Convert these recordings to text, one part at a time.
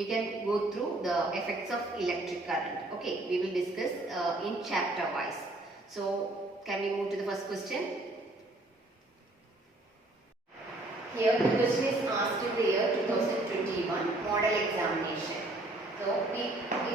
we can go through the effects of electric current. Okay, we will discuss in chapter wise. So, can we move to the first question? Here the question is asked in the year 2021 model examination. So, we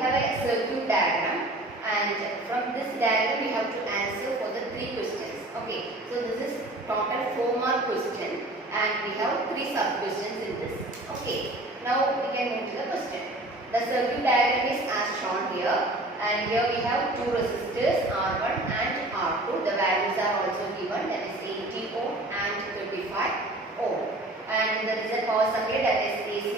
have a circuit diagram, and from this diagram we have to answer for the 3 questions. Okay, so this is total 4-mark question and we have 3 sub-questions in this. Okay, now we can move to the question. The circuit diagram is as shown here, and here we have 2 resistors R1 and R2. The values are also given, that is 80 ohm and 35 ohm. And there is a power supply, that is AC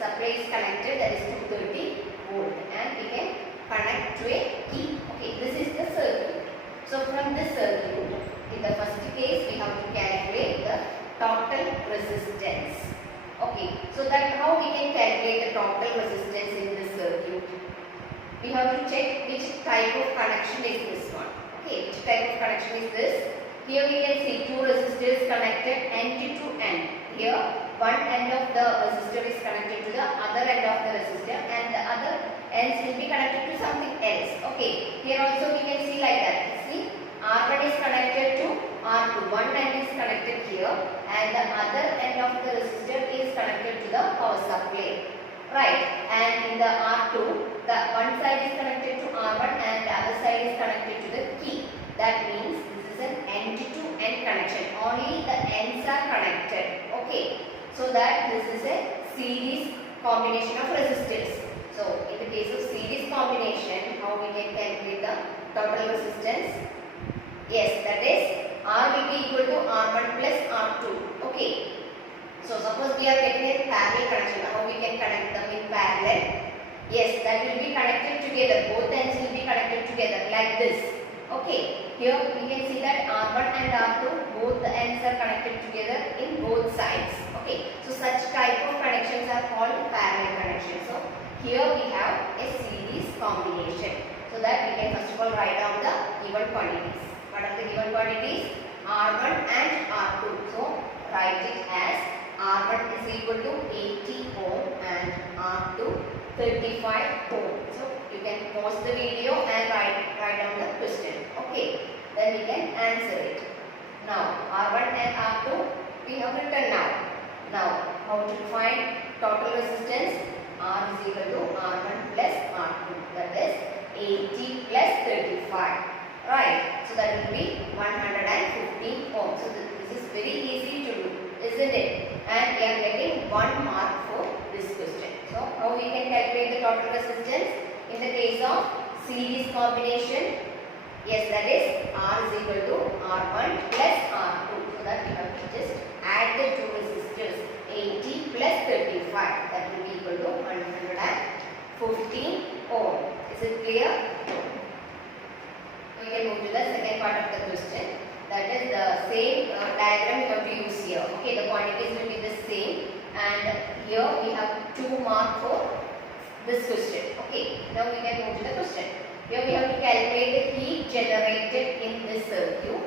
supply is connected, that is 230 volt, and we can connect to a key. Okay, this is the circuit. So from this circuit, in the first case we have to calculate the total resistance. Okay, so that how we can calculate the total resistance in this circuit? We have to check which type of connection is this one. Okay, which type of connection is this? Here we can see 2 resistors connected end to end. Here one end of the resistor is connected to the other end of the resistor, and the other ends will be connected to something else. Okay, here also we can see like that. See, R1 is connected to R2. One end is connected here, and the other end of the resistor is connected to the power supply. Right, and in the R2, the one side is connected to R1 and the other side is connected to the key. That means this is an end-to-end connection. Only the ends are connected. Okay, so that this is a series combination of resistors. So in the case of series combination, how we can calculate the total resistance? Yes, that is R will be equal to R1 plus R2. Okay. So suppose we are getting a parallel connection. How we can connect them in parallel? Yes, that will be connected together. Both ends will be connected together like this. Okay. Here we can see that R1 and R2, both the ends are connected together in both sides. Okay. So such type of connections are called parallel connections. So here we have a series combination. So that we can first of all write down the given quantities. What are the given quantities? R1 and R2. So write it as R1 is equal to 80 ohm and R2 35 ohm. So you can pause the video and write down the question. Okay, then we can answer it. Now R1 and R2 we have written now. Now how to find total resistance? R is equal to R1 plus R2, that is 80 plus 35. Right, so that will be 115 ohm. So this is very easy to do, isn't it? And we are getting 1 mark for this question. So how we can calculate the total resistance in the case of series combination? Yes, that is R is equal to R1 plus R2. So that we have to just add the 2 resistors, 80 plus 35. That will be equal to 115 ohm. Is it clear? We can move to the second part of the question. That is the same diagram we have to use here. Okay, the quantities will be the same, and here we have 2 marks for this question. Okay, now we can move to the question. Here we have to calculate the heat generated in this circuit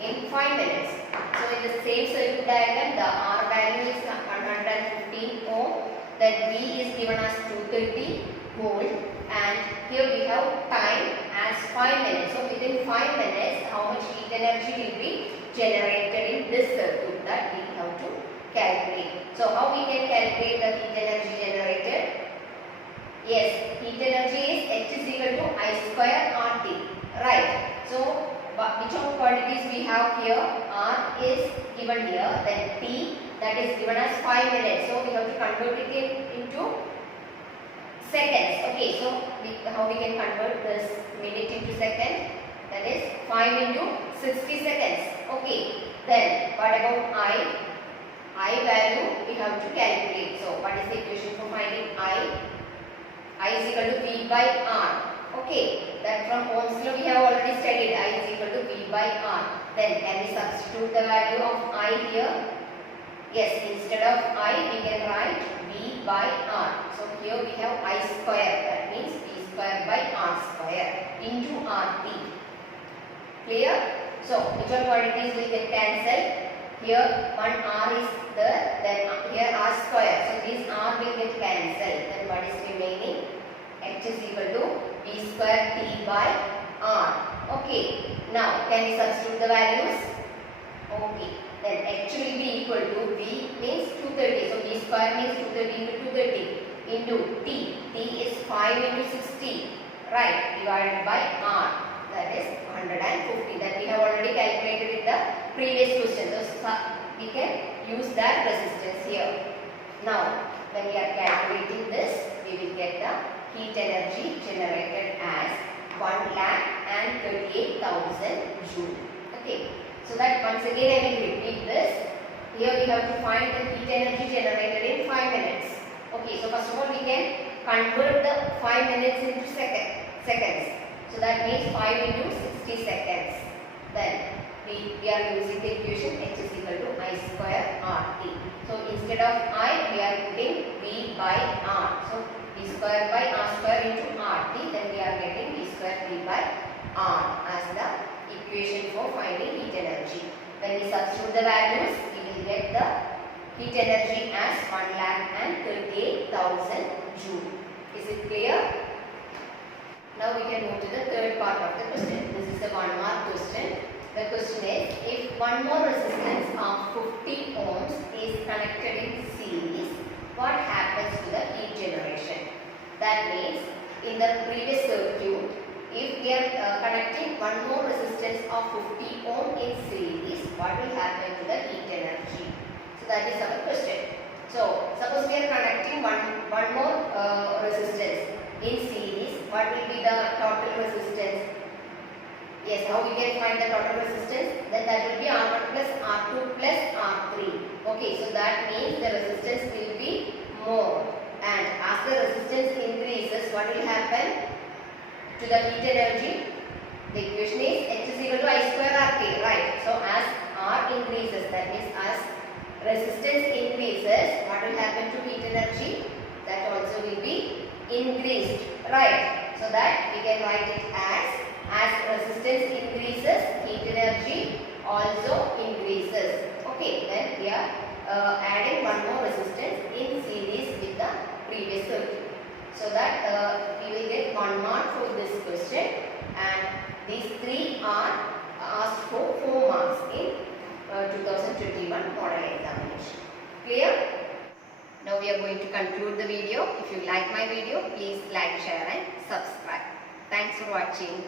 in 5 minutes. So in the same circuit diagram, the R value is 115 ohm, then V is given as 230 volt, and here we have time as 5 minutes. So within 5 minutes, how much heat energy will be generated in this circuit, that we have to calculate. So how we can calculate the heat energy generated? Yes, heat energy is H is equal to I square RT. Right. So which of quantities we have here? R is given here, then T, that is given as 5 minutes. So we have to convert it into seconds. Okay, so how we can convert this minute into second? That is 5 into 60 seconds. Okay, then what about I? I value we have to calculate. So what is the equation for finding I? I is equal to V by R. Okay, that from Ohm's law we have already studied. I is equal to V by R. Then can we substitute the value of I here? Yes, instead of I we can write V by R. So here we have I square, that means V square by R square into RT. Clear? So which one quantities will get cancelled? Here one R is there, then here R square. So these R will get cancelled. Then what what is remaining? H is equal to V square T by R. Okay. Now can we substitute the values? Okay. Then H will be equal to V means 230. So V square means 230 into 230 into T. T is 5 into 60. Right. Divided by R. That is 150. That we have already calculated in the previous question. So we can use that resistance here. Now when we are calculating this, we will get the heat energy generated as 1,38,000 joule. Okay. So that once again I will repeat this. Here we have to find the heat energy generated in 5 minutes. Okay. So first of all we can convert the 5 minutes into seconds. So that means 5 into 60 seconds. Then we are using the equation H is equal to I square RT. So instead of I, we are putting V by R. So V square by R square into RT. Then we are getting V square T by R as the equation for finding heat energy. When we substitute the values, we will get the heat energy as 1,38,000 joule. Is it clear? Now we can move to the third part of the question. This is the 1 mark question. The question is, if one more resistance of 50 ohms is connected in series, what happens to the heat generation? That means, in the previous circuit, if we are connecting one more resistance of 50 ohm in series, what will happen to the heat energy? So that is our question. So suppose we are connecting one more resistance in series, what will be the total resistance? Yes, how we can find the total resistance? Then that will be R1 plus R2 plus R3. Okay, so that means the resistance will be more. And as the resistance increases, what will happen to the heat energy? The equation is H is equal to I square RT, right? So as R increases, that means as resistance increases, what will happen to heat energy? That also will be increased, right? So that we can write it as resistance increases, heat energy also increases. Okay, then we are adding one more resistance in series with the previous circuit. So that we will get 1 mark for this question, and these 3 are asked for 4 marks in 2021 model examination. Clear? Now we are going to conclude the video. If you like my video, please like, share and subscribe. Thanks for watching.